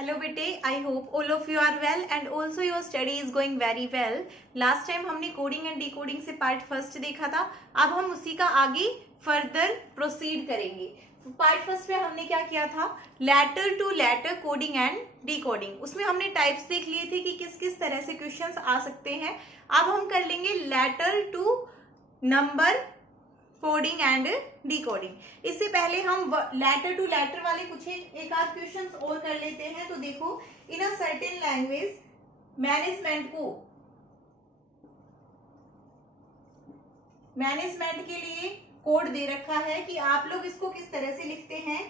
Hello बेटे, I hope all of you are well and also your study is going very well. Last time हमने coding and decoding से part first देखा था। अब हम उसी का आगे फर्दर प्रोसीड करेंगे। पार्ट फर्स्ट में हमने क्या किया था? Letter to letter coding and decoding. उसमें हमने टाइप्स देख लिए थे कि किस किस तरह से क्वेश्चंस आ सकते हैं। अब हम कर लेंगे letter to number coding and decoding. इससे पहले हम लेटर टू लेटर वाले कुछ एक आध क्वेश्चन और कर लेते हैं। तो देखो, इन अ सर्टेन लैंग्वेज मैनेजमेंट के लिए कोड दे रखा है कि आप लोग इसको किस तरह से लिखते हैं।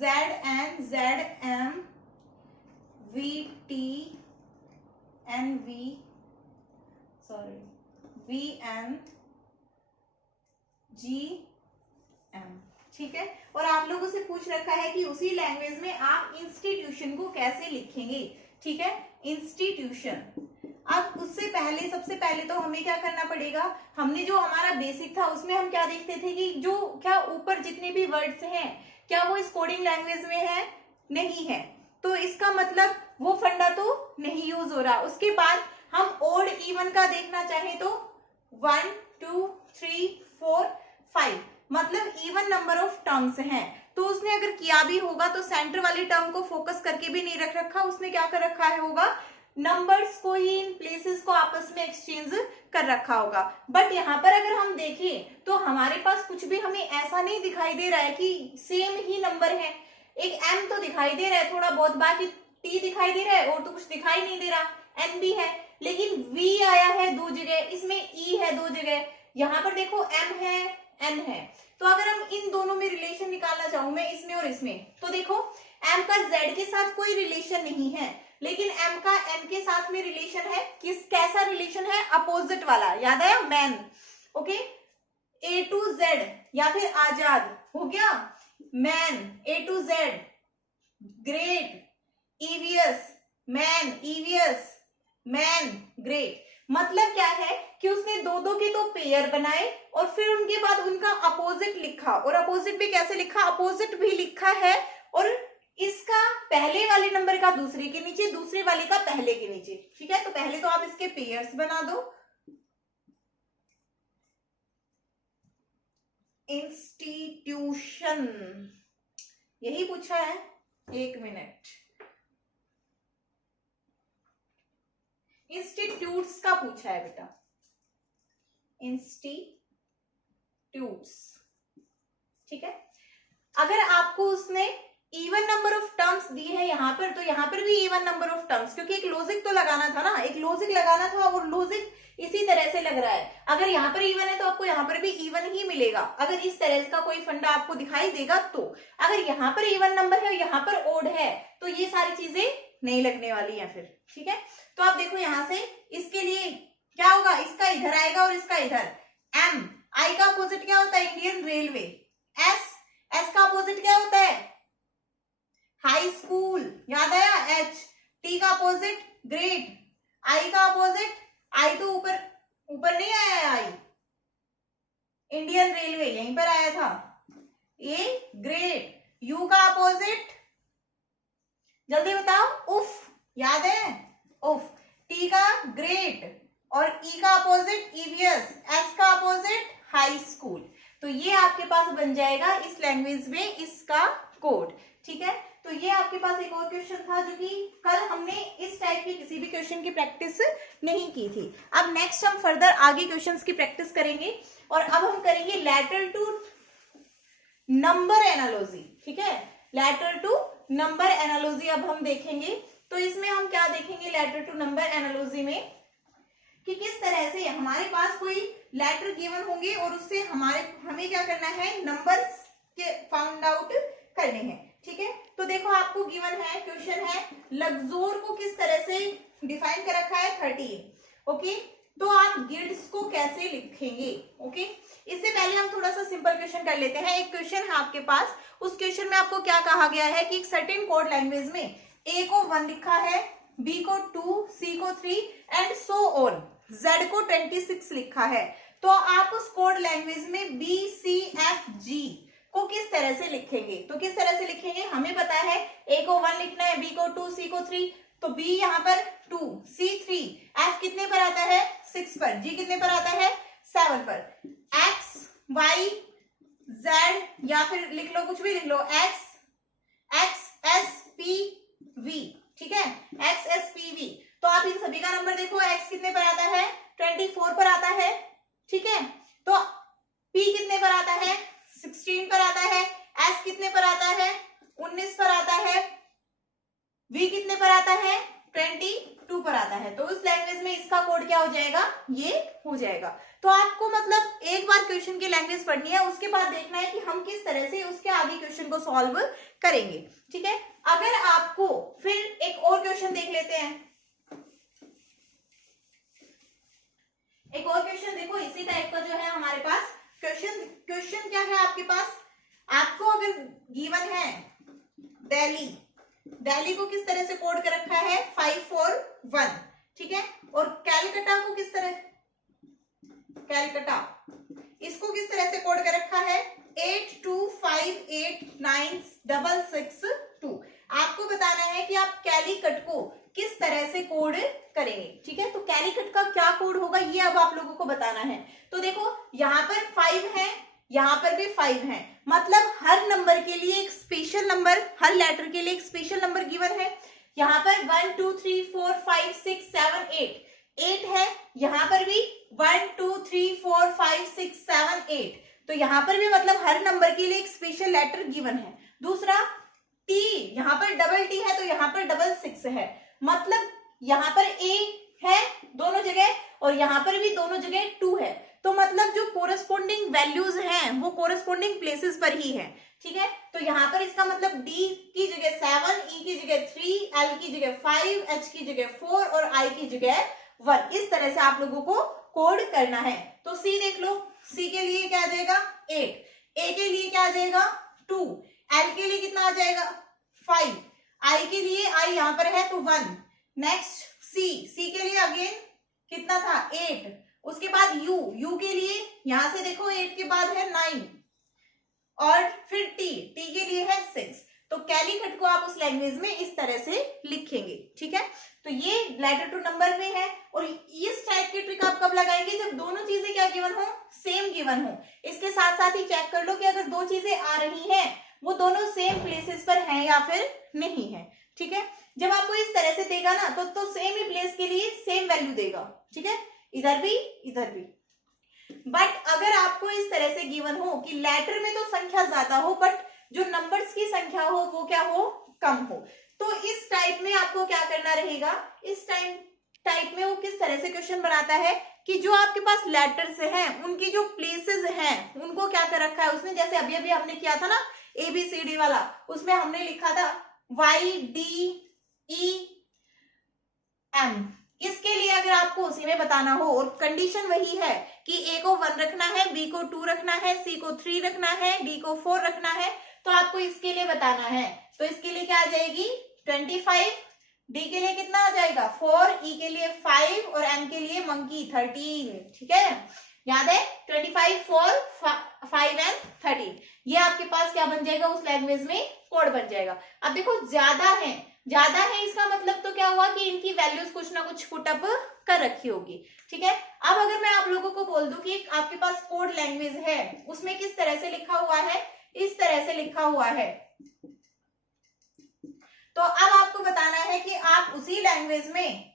ZN VN GM, ठीक है। और आप लोगों से पूछ रखा है कि उसी लैंग्वेज में आप इंस्टीट्यूशन को कैसे लिखेंगे, ठीक है, इंस्टीट्यूशन। अब उससे पहले सबसे पहले तो हमें क्या करना पड़ेगा, हमने जो हमारा बेसिक था उसमें हम क्या देखते थे कि जो क्या ऊपर जितने भी वर्ड्स हैं क्या वो इस कोडिंग लैंग्वेज में है, नहीं है, तो इसका मतलब वो फंडा तो नहीं यूज हो रहा। उसके बाद हम ओड इवन का देखना चाहे तो 1 2 3 4 5 मतलब इवन नंबर ऑफ टर्म्स हैं। तो उसने अगर किया भी होगा तो सेंटर वाली टर्म को फोकस करके भी नहीं रख रखा, उसने क्या कर रखा है होगा, नंबर्स को ही इन प्लेसेस को आपस में एक्सचेंज कर रखा होगा। बट यहाँ पर अगर हम देखें तो हमारे पास कुछ भी हमें ऐसा नहीं दिखाई दे रहा है कि सेम ही नंबर है। एक M तो दिखाई दे रहा है थोड़ा बहुत, बाकी T दिखाई दे रहा है और तो कुछ दिखाई नहीं दे रहा। N भी है लेकिन V आया है 2 जगह, इसमें E है 2 जगह, यहाँ पर देखो M है N है। तो अगर हम इन दोनों में रिलेशन निकालना चाहूं, मैं इसमें और इसमें, तो देखो M का Z के साथ कोई रिलेशन नहीं है लेकिन M का N के साथ में रिलेशन है। कैसा रिलेशन है? अपोजिट वाला, याद आया, man. Okay, A to Z या फिर आजाद हो गया, man A to Z, great, EVS, man, EVS, man, great. मतलब क्या है कि उसने दो के तो पेयर बनाए और फिर उनके बाद उनका अपोजिट लिखा, और अपोजिट भी कैसे लिखा, अपोजिट भी लिखा है, और इसका पहले वाले नंबर का दूसरे के नीचे, दूसरे वाले का पहले के नीचे, ठीक है। तो पहले तो आप इसके पेयर्स बना दो। इंस्टीट्यूशन, यही पूछा है, 1 मिनट, इंस्टीट्यूट्स का पूछा है बेटा, इंस्टीट्यूट्स, ठीक है। अगर आपको उसने इवन नंबर ऑफ टर्म्स दी है यहाँ पर, तो यहाँ पर भी इवन नंबर ऑफ टर्म्स, क्योंकि एक लॉजिक तो लगाना था ना, एक लॉजिक लगाना था, और लॉजिक इसी तरह से लग रहा है। अगर यहाँ पर इवन है तो आपको यहाँ पर भी इवन ही मिलेगा, अगर इस तरह का कोई फंडा आपको दिखाई देगा तो। अगर यहाँ पर इवन नंबर है और यहाँ पर ओड है तो ये सारी चीजें नहीं लगने वाली है फिर, ठीक है। तो आप देखो यहां से इसके लिए क्या होगा, इसका इधर आएगा और इसका इधर। M, I का अपोजिट क्या होता है, इंडियन रेलवे। S का अपोजिट क्या होता है, हाई स्कूल, याद आया, H, T का अपोजिट ग्रेट, I का अपोजिट, I तो ऊपर नहीं आया है, I इंडियन रेलवे यहीं पर आया था, A ग्रेट। U का अपोजिट जल्दी बताओ, उफ, याद है, उफ। T का ग्रेट, और E का अपोजिट ईवीएस, S का अपोजिट हाई स्कूल। तो ये आपके पास बन जाएगा इस लैंग्वेज में इसका कोड, ठीक है। तो ये आपके पास एक और क्वेश्चन था जो कि कल हमने इस टाइप के किसी भी क्वेश्चन की प्रैक्टिस नहीं की थी। अब नेक्स्ट हम फर्दर आगे क्वेश्चंस की प्रैक्टिस करेंगे, और अब हम करेंगे लेटर टू नंबर एनालॉजी, ठीक है। लेटर टू नंबर एनालॉजी अब हम देखेंगे। तो इसमें हम क्या देखेंगे लेटर टू नंबर एनालॉजी में, कि किस तरह से हमारे पास कोई लेटर गिवन होंगे और उससे हमें क्या करना है, नंबर्स के फाउंड आउट करने हैं, ठीक है। तो देखो आपको गिवन है, क्वेश्चन है, लक्सोर को किस तरह से डिफाइन कर रखा है, 13। ओके, तो आप गिल्ड्स को कैसे लिखेंगे। ओके, इससे पहले हम थोड़ा सा सिंपल क्वेश्चन कर लेते हैं। एक क्वेश्चन है आपके पास, उस क्वेश्चन में आपको क्या कहा गया है कि एक सर्टेन कोड लैंग्वेज में A को 1 लिखा है, B को 2, C को 3 एंड सो ऑन, Z को 26 लिखा है। तो आप उस कोड लैंग्वेज में B, C, F, G को किस तरह से लिखेंगे। तो किस तरह से लिखेंगे, हमें पता है A को 1 लिखना है, B को 2, C को 3, तो B यहाँ पर 2, C 3, F कितने पर आता है 6 पर, G कितने पर आता है 7 पर, X Y Z या फिर लिख लो कुछ भी लिख लो, X S P V, ठीक है, X S P V। तो आप इन सभी का नंबर देखो, X कितने पर आता है 24 पर आता है, ठीक है, तो P कितने पर आता है 16 पर आता है, S कितने पर आता है 19 पर आता है, V कितने पर आता है 22 पर आता है। तो उस लैंग्वेज में इसका कोड क्या हो जाएगा, ये हो जाएगा। तो आपको मतलब एक बार क्वेश्चन की लैंग्वेज पढ़नी है, उसके बाद देखना है कि हम किस तरह से उसके आगे क्वेश्चन को सॉल्व करेंगे, ठीक है। अगर आपको फिर एक और क्वेश्चन देख लेते हैं, एक और क्वेश्चन देखो इसी टाइप का जो है हमारे पास क्वेश्चन क्या है आपके पास, आपको अगर गिवन है दिल्ली को किस तरह से कोड कर रखा है 541, ठीक है, और कैलकटा को किस तरह, कैलकटा इसको किस तरह से कोड कर रखा है 82589662। आपको बताना है कि आप कैलीकट को किस तरह से कोड करेंगे, ठीक है। तो कैलीकट का क्या कोड होगा ये अब आप लोगों को बताना है। तो देखो यहाँ पर 5 है, यहाँ पर भी 5 है, मतलब हर नंबर के लिए एक स्पेशल नंबर, हर लेटर के लिए एक स्पेशल नंबर गिवन है। यहाँ पर 1 2 3 4 5 6 7 8 है, यहाँ पर भी 1 2 3 4 5 6 7 8, तो यहाँ पर भी मतलब हर नंबर के लिए एक स्पेशल लेटर गिवन है। दूसरा T, यहाँ पर डबल T है तो यहाँ पर डबल 6 है, मतलब यहाँ पर A है दोनों जगह और यहाँ पर भी दोनों जगह 2 है, तो मतलब जो कोरेस्पोंडिंग वैल्यूज हैं वो कोरेस्पोंडिंग प्लेसेस पर ही है, ठीक है। तो यहाँ पर इसका मतलब D की जगह 7, E की जगह 3, L की जगह 5, H की जगह 4 और I की जगह 1, इस तरह से आप लोगों को कोड करना है। तो C देख लो, C के लिए क्या आ जाएगा 8, A के लिए क्या आ जाएगा 2, L के लिए कितना आ जाएगा 5, I के लिए I यहाँ पर है तो 1, नेक्स्ट C के लिए अगेन कितना था 8, उसके बाद U के लिए यहां से देखो 8 के बाद है 9 और फिर T के लिए है 6। तो कैलीकट को आप उस लैंग्वेज में इस तरह से लिखेंगे, ठीक है। तो ये लेटर टू नंबर में है और इस टाइप की ट्रिक आप कब लगाएंगे जब दोनों चीजें क्या गिवन हो, सेम गिवन हो। इसके साथ साथ ही चेक कर लो कि अगर दो चीजें आ रही हैं वो दोनों सेम प्लेसेस पर हैं या फिर नहीं है, ठीक है। जब आपको इस तरह से देगा ना तो सेम ही प्लेस के लिए सेम वैल्यू देगा, ठीक है, इधर भी इधर भी। बट अगर आपको इस तरह से गिवन हो कि लेटर में तो संख्या ज्यादा हो बट जो नंबर्स की संख्या हो वो क्या हो, कम हो, तो इस टाइप में आपको क्या करना रहेगा, इस टाइप में वो किस तरह से क्वेश्चन बनाता है कि जो आपके पास लेटर्स हैं उनकी जो प्लेसेस हैं उनको क्या कर रखा है उसने, जैसे अभी अभी हमने किया था ना ABCD वाला, उसमें हमने लिखा था YDEM, इसके लिए अगर आपको उसी में बताना हो और कंडीशन वही है कि A को 1 रखना है, B को 2 रखना है, C को 3 रखना है, D को 4 रखना है, तो आपको इसके लिए बताना है। तो इसके लिए क्या आ जाएगी 25, D के लिए कितना आ जाएगा 4, E के लिए 5 और M के लिए मंकी 13, ठीक है, याद है 25 4 5 एंड 13, ये आपके पास क्या बन जाएगा उस लैंग्वेज में कोड बन जाएगा। अब देखो ज्यादा है इसका मतलब तो क्या हुआ कि इनकी वैल्यूज कुछ ना कुछ पुटअप कर रखी होगी, ठीक है। अब अगर मैं आप लोगों को बोल दूं कि आपके पास कोड लैंग्वेज है उसमें किस तरह से लिखा हुआ है, इस तरह से लिखा हुआ है, तो अब आपको बताना है कि आप उसी लैंग्वेज में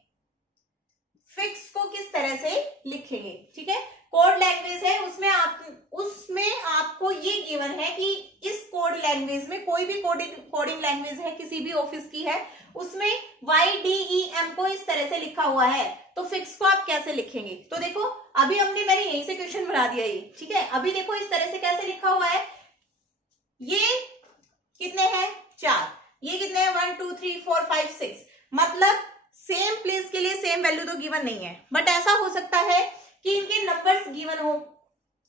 फिक्स को किस तरह से लिखेंगे, ठीक है। कोड लैंग्वेज है उसमें आपको ये गिवन है कि इस कोड लैंग्वेज में कोई भी कोडिंग लैंग्वेज है किसी भी ऑफिस की है उसमें YDEM को इस तरह से लिखा हुआ है, तो फिक्स को आप कैसे लिखेंगे। तो देखो अभी मैंने यहीं से क्वेश्चन बना दिया ये, ठीक है। अभी देखो इस तरह से कैसे लिखा हुआ है, ये कितने हैं 4, ये कितने हैं 1 2 3 4 5 6, मतलब सेम प्लेस के लिए सेम वैल्यू तो गिवन नहीं है, बट ऐसा हो सकता है कि इनके नंबर्स गिवन हो,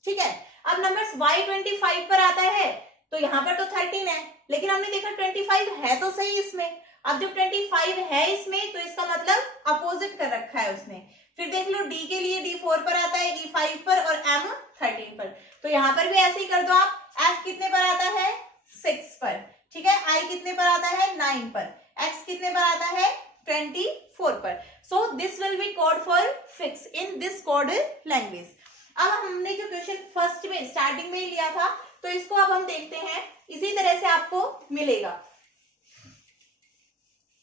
ठीक है। अब नंबर्स Y25 पर आता है तो यहाँ पर तो 13 है, लेकिन हमने देखा 25 है तो सही इसमें, अब जब 25 है इसमें तो इसका मतलब अपोजिट कर रखा है उसने। फिर देख लो D के लिए D 4 पर आता है, E 5 पर और M 13 पर, तो यहाँ पर भी ऐसे ही कर दो आप। F कितने पर आता है 6 पर, ठीक है। आई कितने पर आता है 9 पर, एक्स कितने पर आता है 24 पर। So this will be code for fix in this code language. अब हमने जो क्वेश्चन फर्स्ट में स्टार्टिंग में ही लिया था, तो इसको अब हम देखते हैं, इसी तरह से आपको मिलेगा।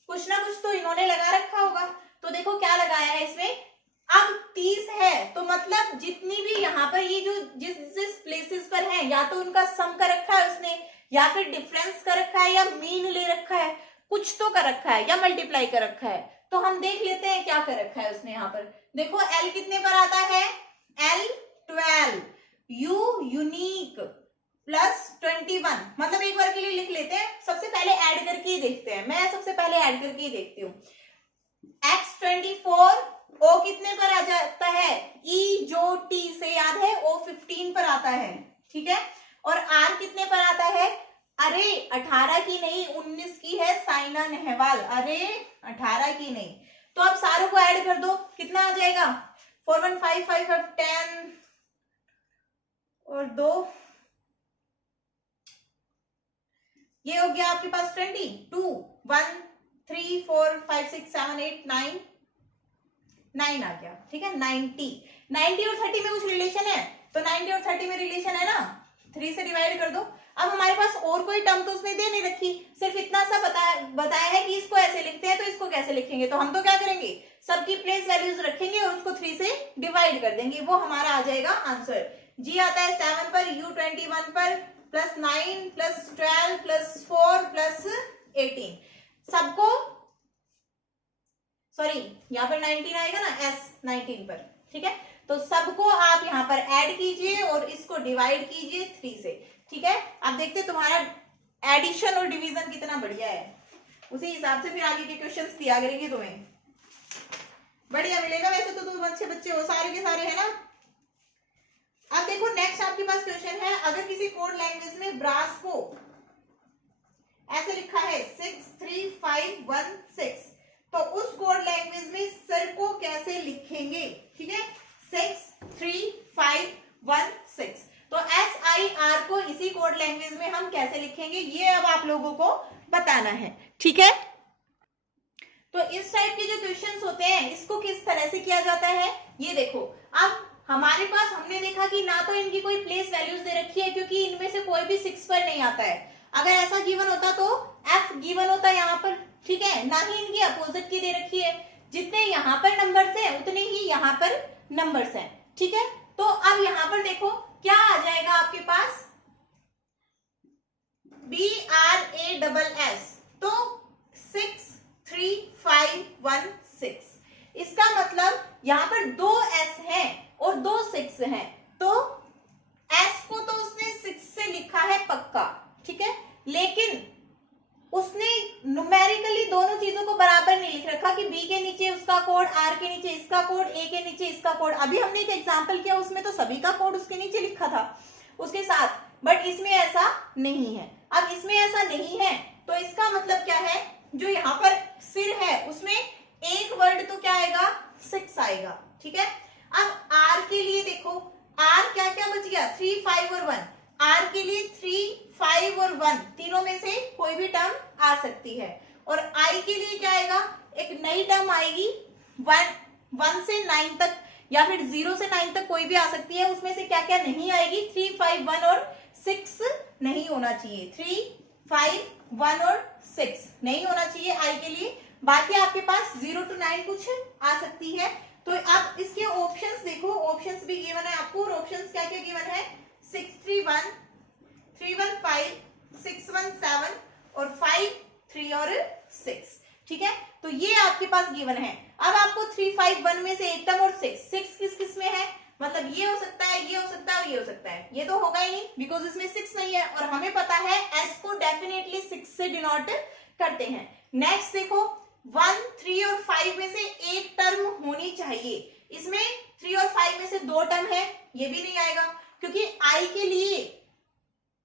कुछ ना कुछ तो इन्होंने लगा रखा होगा, तो देखो क्या लगाया है इसमें। अब 30 है तो मतलब जितनी भी यहाँ पर ये जो जिस प्लेसेस पर है, या तो उनका सम कर रखा है उसने, या फिर डिफरेंस कर रखा है, या मीन ले रखा है, कुछ तो कर रखा है, या मल्टीप्लाई कर रखा है। तो हम देख लेते हैं क्या कर रखा है उसने। यहाँ पर देखो एल कितने पर आता है, एल 12, यू यूनिक प्लस 21, मतलब एक बार के लिए लिख लेते हैं, सबसे पहले ऐड करके ही देखते हैं। मैं सबसे पहले ऐड करके ही देखती हूँ। एक्स 24, ओ कितने पर आ जाता है, ई जो टी से याद है, ओ 15 पर आता है, ठीक है। और आर कितने पर आता है, अरे 18 की नहीं 19 की है, साइना नेहवाल, अरे 18 की नहीं। तो अब सारों को ऐड कर दो, कितना आ जाएगा 4 1 5 5 5 10 और 2, ये हो गया आपके पास 20, 2 1 3 4 5 6 7 8 9 9 आ गया, ठीक है। 90 और 30 में कुछ रिलेशन है, तो 90 और 30 में रिलेशन है ना, 3 से डिवाइड कर दो। अब हमारे पास और कोई टर्म तो उसने दे नहीं रखी, सिर्फ इतना सा बताया है कि इसको ऐसे लिखते हैं, तो इसको कैसे लिखेंगे। तो हम तो क्या करेंगे, सबकी प्लेस वैल्यूज रखेंगे और उसको 3 से डिवाइड कर देंगे, वो हमारा आ जाएगा आंसर। जी आता है 7 पर, यू 21 पर, प्लस 9 प्लस 12 प्लस 4 प्लस 18, सबको सॉरी यहाँ पर 19 आएगा ना, एस 19 पर, ठीक है। तो सबको आप यहाँ पर ऐड कीजिए और इसको डिवाइड कीजिए 3 से, ठीक है। आप देखते तुम्हारा एडिशन और डिवीजन कितना बढ़िया है, उसी हिसाब से फिर आगे के क्वेश्चंस दिया करेंगे तुम्हें, बढ़िया मिलेगा। वैसे तो तुम अच्छे बच्चे हो, सारे के सारे है ना। अब देखो नेक्स्ट आपके पास क्वेश्चन है, अगर किसी कोड लैंग्वेज में ब्रास को ऐसे लिखा है 63516, तो उस कोड लैंग्वेज में सर को कैसे लिखेंगे, ठीक है। 63516, तो SIR को इसी कोड लैंग्वेज में हम कैसे लिखेंगे, ये अब आप लोगों को बताना है, ठीक है। तो इस टाइप के जो क्वेश्चंस होते हैं, इसको किस तरह से किया जाता है, ये देखो। अब हमारे पास हमने देखा कि ना तो इनकी कोई प्लेस वैल्यूज दे रखी है, क्योंकि इनमें से कोई भी 6 पर नहीं आता है। अगर ऐसा गिवन होता तो F गिवन होता यहाँ पर, ठीक है। ना ही इनकी अपोजिट की दे रखी है, जितने यहाँ पर नंबर्स हैं उतने ही यहाँ पर नंबर्स हैं, ठीक है। तो अब यहाँ पर देखो क्या आ जाएगा आपके पास, BRASS, तो 63516, इसका मतलब यहाँ पर 2 S हैं और 2 6 हैं, तो S को तो उसने 6 से लिखा है पक्का, ठीक है। लेकिन उसने न्यूमेरिकली दोनों चीजों को बराबर नहीं लिख रखा कि B के नीचे उसका कोड, R के नीचे इसका कोड, A के नीचे इसका कोड। अभी हमने एक एग्जांपल किया, उसमें तो सभी का कोड उसके नीचे लिखा था उसके साथ, बट इसमें ऐसा नहीं है। अब इसमें ऐसा नहीं है तो इसका मतलब क्या है, जो यहाँ पर सिर है उसमें एक वर्ड तो क्या आएगा 6 आएगा, ठीक है। अब R के लिए देखो, R क्या क्या बच गया 3 5 और 1, R के लिए 3 5 और 1 तीनों में से कोई भी टर्म आ सकती है। और I के लिए क्या आएगा, एक नई टर्म आएगी 1 से 9 तक, या फिर 0 से 9 तक कोई भी आ सकती है। उसमें से क्या क्या नहीं आएगी, 3 5 1 और 6 नहीं होना चाहिए, 3 5 1 और 6 नहीं होना चाहिए I के लिए। बाकी आपके पास 0 to 9 कुछ आ सकती है। तो आप इसके ऑप्शंस देखो, ऑप्शंस भी गिवन है आपको, और ऑप्शंस क्या क्या गिवन है, 631 315 617 और 5 3 और 6, ठीक है। तो ये आपके पास गिवन है। अब आपको 3 5 1 में से एक टर्म और 6 किस किस में है, मतलब ये हो सकता है, ये हो सकता है और ये हो सकता है। ये तो होगा ही नहीं बिकॉज इसमें 6 नहीं है, और हमें पता है S को डेफिनेटली 6 से डिनोट करते हैं। नेक्स्ट देखो 1 3 और 5 में से एक टर्म होनी चाहिए, इसमें 3 और 5 में से 2 टर्म है, ये भी नहीं आएगा क्योंकि I के लिए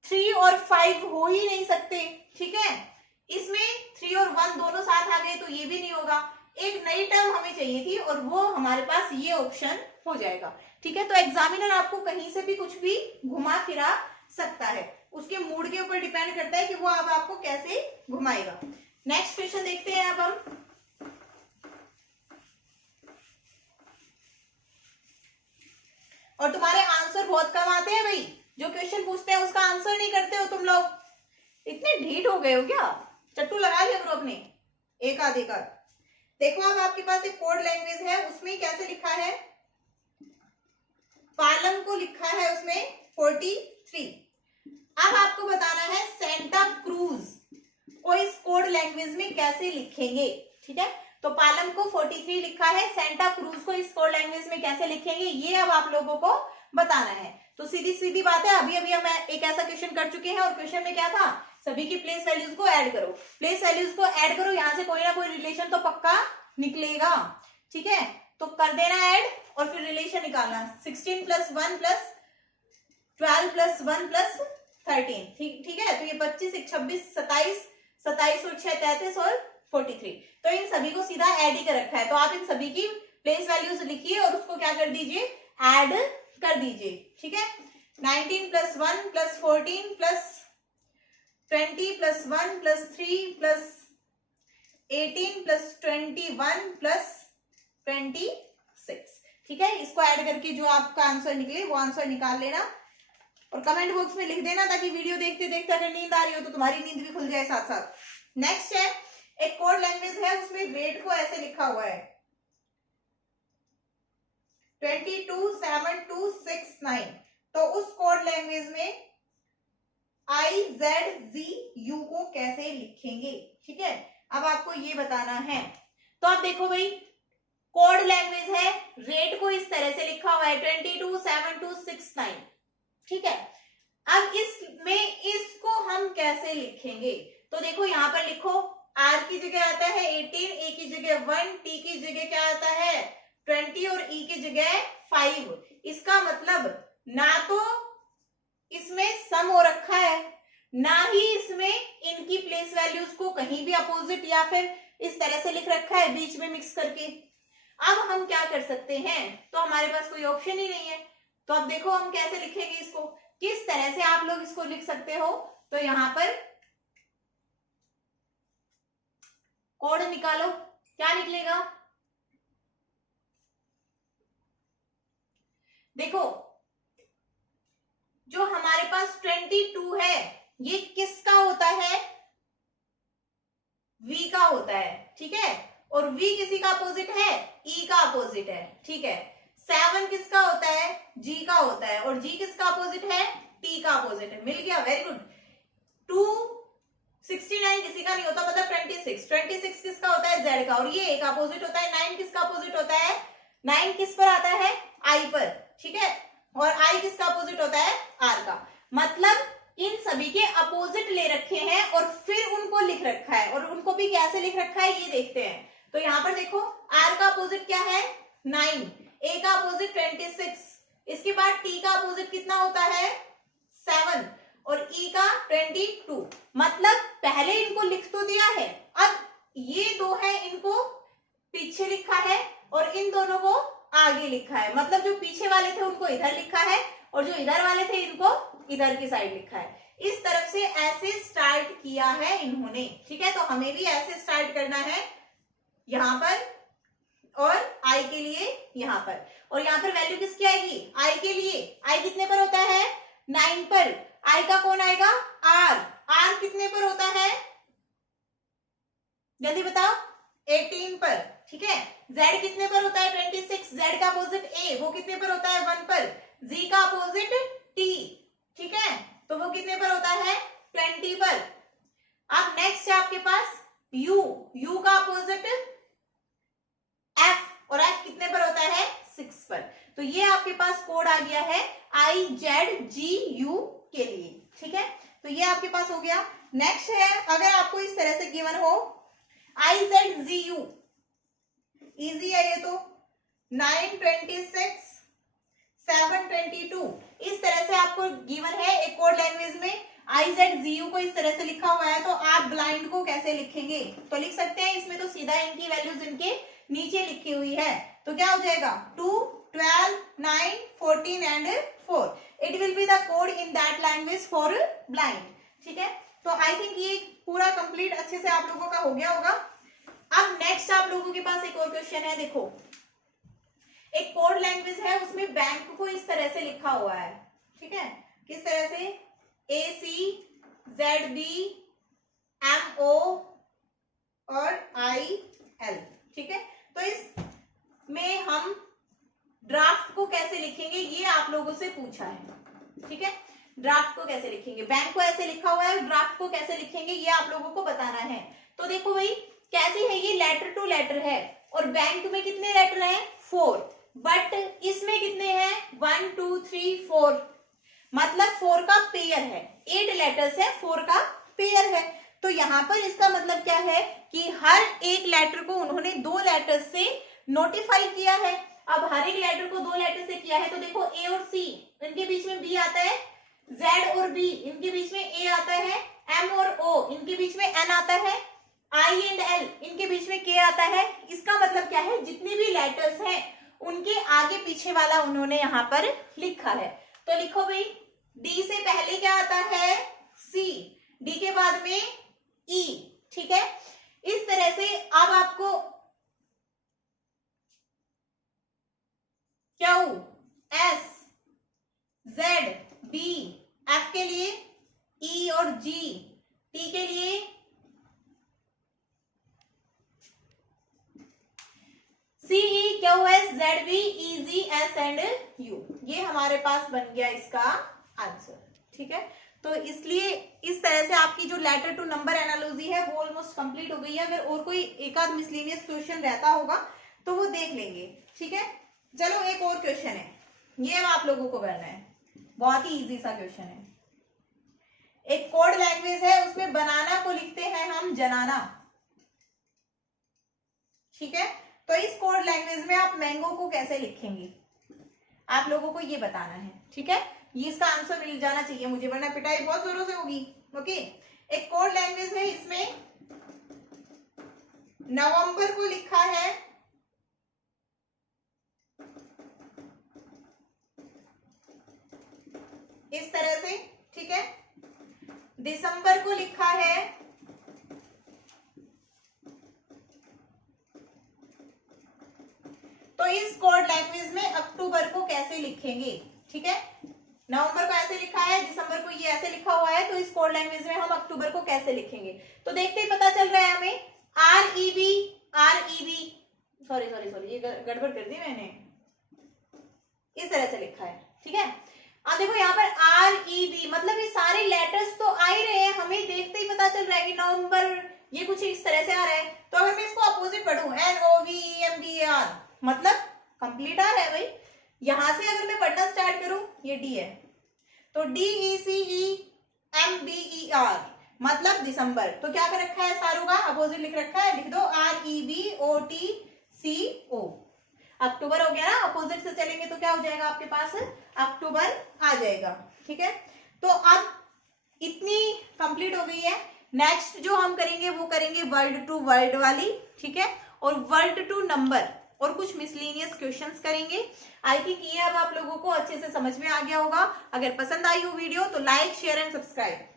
3 और 5 हो ही नहीं सकते, ठीक है। इसमें 3 और 1 दोनों साथ आ गए तो ये भी नहीं होगा। एक नई टर्म हमें चाहिए थी और वो हमारे पास ये ऑप्शन हो जाएगा, ठीक है। तो एग्जामिनर आपको कहीं से भी कुछ भी घुमा फिरा सकता है। उसके मूड के ऊपर डिपेंड करता है कि वो अब आपको कैसे घुमाएगा। नेक्स्ट क्वेश्चन देखते हैं अब हम। और तुम्हारे आंसर बहुत कम आते हैं भाई, जो क्वेश्चन पूछते हैं उसका आंसर नहीं करते हो तुम लोग, इतने ढीठ हो गए हो क्या? चट्टू लगा लिया करो अपने एक आधे का। देखो अब आपके पास एक कोड लैंग्वेज है, उसमें कैसे लिखा है, पालम को लिखा है उसमें 43। अब आपको बताना है सेंटा क्रूज को इस कोड लैंग्वेज में कैसे लिखेंगे। ठीक है, तो पालम को 43 लिखा है, सेंटा क्रूज को इस कोड लैंग्वेज में कैसे लिखेंगे ये अब आप लोगों को बताना है। तो सीधी सीधी बात है, अभी अभी हम एक ऐसा क्वेश्चन कर चुके हैं और क्वेश्चन में क्या था, सभी की प्लेस वैल्यूज को ऐड करो, प्लेस वैल्यूज को ऐड करो, यहां से कोई ना कोई रिलेशन तो पक्का निकलेगा। ठीक है, तो कर देना ऐड और फिर रिलेशन निकालना, 16 + 1 + 12 + 1 + 13। ठीक है, तो ये 25 1 26 27 27 और 6 33 और 43, तो इन सभी को सीधा ऐड ही कर रखा है। तो आप इन सभी की प्लेस वैल्यूज लिखिए और उसको क्या कर दीजिए, ऐड कर दीजिए। ठीक है, 19 + 1 + 14 + 20 + 1 + 3 + 18 + 21 + 26। ठीक है, इसको ऐड करके जो आपका आंसर निकले वो आंसर निकाल लेना और कमेंट बॉक्स में लिख देना, ताकि वीडियो देखते देखते अगर नींद आ रही हो तो तुम्हारी नींद भी खुल जाए साथ साथ। नेक्स्ट है एक कोड लैंग्वेज है, उसमें वेट को ऐसे लिखा हुआ है 227269। तो उस कोड लैंग्वेज में IZZU को कैसे लिखेंगे। ठीक है, अब आपको ये बताना है। तो आप देखो भाई, कोड लैंग्वेज है, रेट को इस तरह से लिखा हुआ है 227269। ठीक है, अब इसमें इसको हम कैसे लिखेंगे, तो देखो यहां पर लिखो, R की जगह आता है 18, A की जगह 1, T की जगह क्या आता है 20 और E की जगह 5। इसका मतलब ना तो इसमें सम हो रखा है, ना ही इसमें इनकी प्लेस वैल्यूज को कहीं भी अपोजिट या फिर इस तरह से लिख रखा है बीच में मिक्स करके। अब हम क्या कर सकते हैं, तो हमारे पास कोई ऑप्शन ही नहीं है। तो अब देखो हम कैसे लिखेंगे इसको, किस तरह से आप लोग इसको लिख सकते हो। तो यहां पर कोड निकालो, क्या निकलेगा, देखो जो हमारे पास 22 है ये किसका होता है, V का होता है। ठीक है, और V किसी का अपोजिट है, E का अपोजिट है। ठीक है, 7 किसका होता है, G का होता है, और G किसका अपोजिट है, T का अपोजिट है। मिल गया, वेरी गुड। 269 किसी का नहीं होता, मतलब 26 किसका होता है, Z का, और ये एक अपोजिट होता है। 9 किसका अपोजिट होता है, 9 किस पर आता है, I पर। ठीक है, और I किसका अपोजिट होता है, R का। मतलब इन सभी के अपोजिट ले रखे हैं और फिर उनको लिख रखा है, और उनको भी कैसे लिख रखा है ये देखते हैं। तो यहां पर देखो, R का अपोजिट क्या है 9, A का अपोजिट 26, इसके बाद T का अपोजिट कितना होता है 7 और E का 22। मतलब पहले इनको लिख तो दिया है, अब ये दो है इनको पीछे लिखा है और इन दोनों को आगे लिखा है। मतलब जो पीछे वाले थे उनको इधर लिखा है और जो इधर वाले थे इनको इधर की साइड लिखा है। इस तरफ से ऐसे स्टार्ट किया है इन्होंने। ठीक है, तो हमें भी ऐसे स्टार्ट करना है यहां पर, और I के लिए यहां पर, और यहां पर वैल्यू किसकी आएगी, I के लिए। I कितने पर होता है 9 पर, I का कौन आएगा R कितने पर होता है, जल्दी बताओ 18 पर। ठीक है, Z कितने पर होता है 26, Z का अपोजिट A, वो कितने पर होता है 1 पर। Z का अपोजिट T, ठीक है, तो वो कितने पर होता है 20 पर। अब नेक्स्ट है आपके पास U का अपोजिट F, और F कितने पर होता है 6 पर। तो ये आपके पास कोड आ गया है IZGU के लिए। ठीक है, तो ये आपके पास हो गया। नेक्स्ट है, अगर आपको इस तरह से गिवन हो IZGU, इजी है ये तो, 926 722, इस तरह से आपको गिवन है एक कोड लैंग्वेज में IZGU को इस तरह से लिखा हुआ है। तो आप ब्लाइंड को कैसे लिखेंगे, तो लिख सकते हैं इसमें तो सीधा इनकी वैल्यूज इनके नीचे लिखी हुई है। तो क्या हो जाएगा 2 12 9 14 and 4. It will be the code in that language for blind. ठीक है, तो आई थिंक ये पूरा कंप्लीट अच्छे से आप लोगों का हो गया होगा. अब नेक्स्ट आप लोगों के पास एक और क्वेश्चन है. देखो, एक कोड लैंग्वेज है, उसमें बैंक को इस तरह से लिखा हुआ है. ठीक है, किस तरह से? ACZBMO और IL. ठीक है, तो इसमें हम ड्राफ्ट को कैसे लिखेंगे ये आप लोगों से पूछा है. ठीक है, ड्राफ्ट को कैसे लिखेंगे? बैंक को ऐसे लिखा हुआ है, ड्राफ्ट को कैसे लिखेंगे ये आप लोगों को बताना है. तो देखो भाई, कैसे है ये? लेटर टू लेटर है, और बैंक में कितने लेटर हैं? 4. बट इसमें कितने हैं? 1 2 3 4, मतलब 4 का पेयर है. 8 लेटर्स है, 4 का पेयर है. तो यहाँ पर इसका मतलब क्या है कि हर एक लेटर को उन्होंने 2 लेटर से नोटिफाई किया है. अब हर एक लेटर को 2 लेटर से किया है, तो देखो A और C, इनके बीच में B आता है, Z और B, इनके बीच में A आता है, M और O, इनके बीच में N आता है, I एंड L, इनके बीच में K आता है. इसका मतलब क्या है? जितने भी लेटर्स हैं उनके आगे पीछे वाला उन्होंने यहाँ पर लिखा है. तो लिखो भाई, D से पहले क्या आता है? C, D के बाद में E. ठीक है, इस तरह से अब आपको Q, S, Z, B, F के लिए E और G, T के लिए C, E, Q, S, Z, B, E, Z, S and U. ये हमारे पास बन गया इसका आंसर. ठीक है, तो इसलिए इस तरह से आपकी जो लेटर टू नंबर एनालॉजी है वो ऑलमोस्ट कंप्लीट हो गई है. अगर और कोई एक आध मिसलेनियस क्वेश्चन रहता होगा तो वो देख लेंगे. ठीक है, चलो एक और क्वेश्चन है, ये अब आप लोगों को करना है. बहुत ही इजी सा क्वेश्चन है. एक कोड लैंग्वेज है, उसमें बनाना को लिखते हैं हम जनाना. ठीक है, तो इस कोड लैंग्वेज में आप मैंगो को कैसे लिखेंगे आप लोगों को ये बताना है. ठीक है, ये इसका आंसर मिल जाना चाहिए मुझे, वरना पिटाई बहुत जोरों से होगी. ओके, एक कोड लैंग्वेज है, इसमें नवंबर को लिखा है इस तरह से. ठीक है, दिसंबर को लिखा है तो इस कोड लैंग्वेज में अक्टूबर को कैसे लिखेंगे? ठीक है, नवंबर को ऐसे लिखा है, दिसंबर को ये ऐसे लिखा हुआ है, तो इस कोड लैंग्वेज में हम अक्टूबर को कैसे लिखेंगे? तो देखते ही पता चल रहा है हमें. REB, सॉरी ये गड़बड़ कर दी मैंने, इस तरह से लिखा है. ठीक है, अब देखो यहाँ पर REB, मतलब ये सारे लेटर्स तो आ ही रहे हैं, हमें देखते ही पता चल रहा है कि नवंबर ये कुछ इस तरह से आ रहा है. तो अगर मैं इसको अपोजिट पढ़ूं, NOVEMBAR, मतलब कंप्लीट आ रहा है भाई. यहां से अगर मैं पढ़ना स्टार्ट करूं, ये D है, तो DECEMBER, मतलब दिसंबर. तो क्या कर रखा है सारों का? अपोजिट लिख रखा है, लिख दो REBOTCO. अक्टूबर हो गया ना, अपोजिट से चलेंगे तो क्या हो जाएगा आपके पास? अक्टूबर आ जाएगा. ठीक है, तो अब इतनी कंप्लीट हो गई है. नेक्स्ट जो हम करेंगे वो करेंगे वर्ड टू वर्ड वाली. ठीक है, और वर्ड टू नंबर और कुछ मिसलेनियस क्वेश्चंस करेंगे. आई थिंक ये अब आप लोगों को अच्छे से समझ में आ गया होगा. अगर पसंद आई हो वीडियो तो लाइक, शेयर एंड सब्सक्राइब.